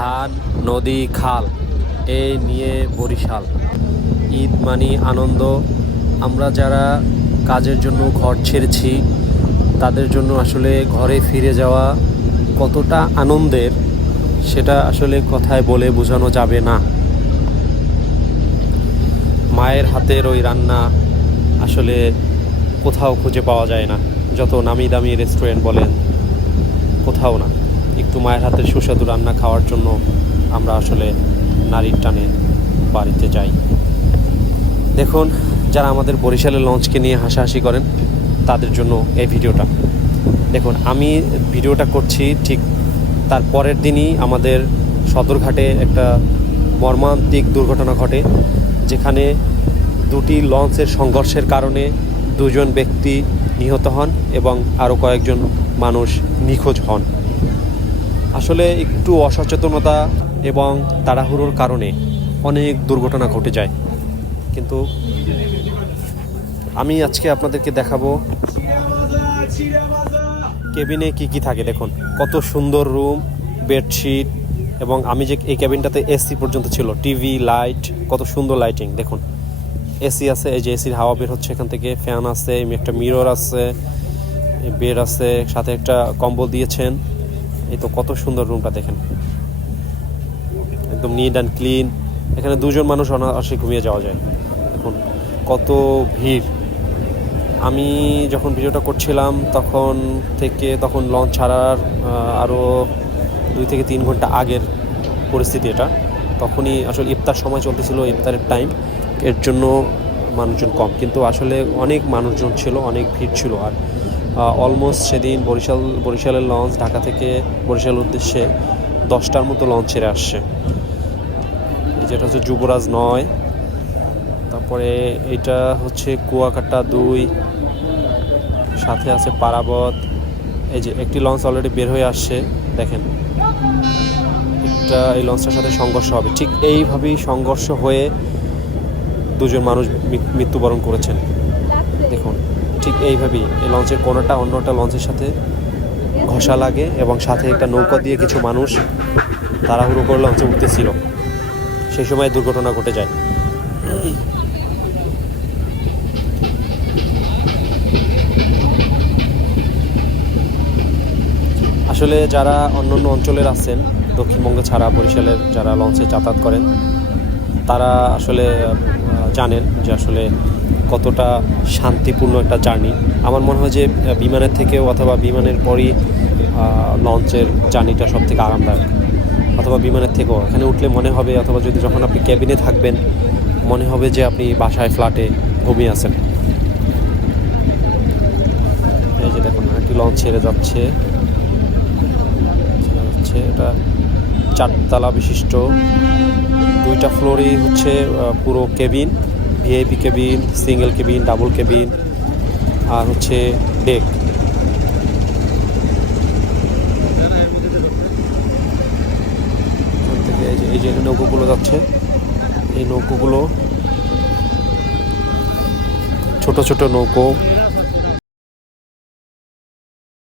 ধান, নদী, খাল এই নিয়ে বরিশাল। ঈদ মানে আনন্দ। আমরা যারা কাজের জন্য ঘর ছেড়েছি তাদের জন্য আসলে ঘরে ফিরে যাওয়া কতটা আনন্দের সেটা আসলে কথায় বলে বোঝানো যাবে না। মায়ের হাতের ওই রান্না আসলে কোথাও খুঁজে পাওয়া যায় না। যত নামি দামি রেস্টুরেন্ট বলেন, কোথাও না। একটু মায়ের হাতের সুস্বাদু রান্না খাওয়ার জন্য আমরা আসলে নারীর টানে বাড়িতে যাই। দেখুন, যারা আমাদের বরিশালের লঞ্চকে নিয়ে হাসাহাসি করেন তাদের জন্য এই ভিডিওটা। দেখুন, আমি ভিডিওটা করছি ঠিক তার পরের দিনই আমাদের সদরঘাটে একটা মর্মান্তিক দুর্ঘটনা ঘটে, যেখানে দুটি লঞ্চের সংঘর্ষের কারণে দুজন ব্যক্তি নিহত হন এবং আরও কয়েকজন মানুষ নিখোঁজ হন। আসলে একটু অসচেতনতা এবং তাড়াহুড়োর কারণে অনেক দুর্ঘটনা ঘটে যায়। কিন্তু আমি আজকে আপনাদেরকে দেখাবো কেবিনে কি কি থাকে। দেখুন কত সুন্দর রুম, বেডশিট, এবং আমি যে এই কেবিনটাতে এসি পর্যন্ত ছিল, টিভি, লাইট, কত সুন্দর লাইটিং। দেখুন এসি আছে, এই যে এসির হাওয়া বের হচ্ছে এখান থেকে, ফ্যান আছে, একটা মিরর আছে, বেড আছে, সাথে একটা কম্বল দিয়েছেন। এই তো কত সুন্দর রুমটা দেখেন, একদম নিট অ্যান্ড ক্লিন। এখানে দুজন মানুষ অনায়াসে ঘুমিয়ে যাওয়া যায়। দেখুন কত ভিড়। আমি যখন ভিডিওটা করছিলাম তখন লঞ্চ ছাড়ার আরও 2 থেকে 3 ঘন্টা আগের পরিস্থিতি এটা। তখনই আসলে ইফতার সময় চলতেছিল, ইফতারের টাইম, এর জন্য মানুষজন কম, কিন্তু আসলে অনেক মানুষজন ছিল, অনেক ভিড় ছিল। আর অলমোস্ট সেদিন বরিশালের লঞ্চ ঢাকা থেকে বরিশাল উদ্দেশ্যে 10টার মতো লঞ্চ ছেড়ে আসছে। যেটা হচ্ছে যুবরাজ 9, তারপরে এটা হচ্ছে কুয়াকাটা 2, সাথে আছে পারাবত। এই যে একটি লঞ্চ অলরেডি বের হয়ে আসছে, দেখেন এই লঞ্চটার সাথে সংঘর্ষ হবে। ঠিক এইভাবেই সংঘর্ষ হয়ে দুজন মানুষ মৃত্যুবরণ করেছেন। দেখুন ঠিক এইভাবেই এই লঞ্চের কোনোটা অন্য একটা লঞ্চের সাথে ঘষা লাগে এবং সাথে একটা নৌকা দিয়ে কিছু মানুষ তাড়াহুড়ো করে লঞ্চে উঠতেছিল, সেই সময় দুর্ঘটনা ঘটে যায়। আসলে যারা অন্য অঞ্চলের আছেন, দক্ষিণবঙ্গ ছাড়া বরিশালের যারা লঞ্চে যাতায়াত করেন, তারা আসলে জানেন যে আসলে কতটা শান্তিপূর্ণ একটা জার্নি। আমার মনে হয় যে বিমানের থেকেও অথবা বিমানের পরই লঞ্চের জার্নিটা সব থেকে আরামদায়ক, অথবা বিমানের থেকেও। এখানে উঠলে মনে হবে, অথবা যখন আপনি ক্যাবিনে থাকবেন, মনে হবে যে আপনি বাসায় ফ্ল্যাটে ঘুমিয়ে আছেন। এই যে দেখুন একটি লঞ্চ ছেড়ে যাচ্ছে, এটা 4 তলা বিশিষ্ট, 2টা ফ্লোরই হচ্ছে পুরো cabin, VIP cabin, single cabin, double cabin, আর হচ্ছে ডেক। থেকে এই যে নৌকোগুলো যাচ্ছে, এই নৌকোগুলো ছোট ছোট নৌকো,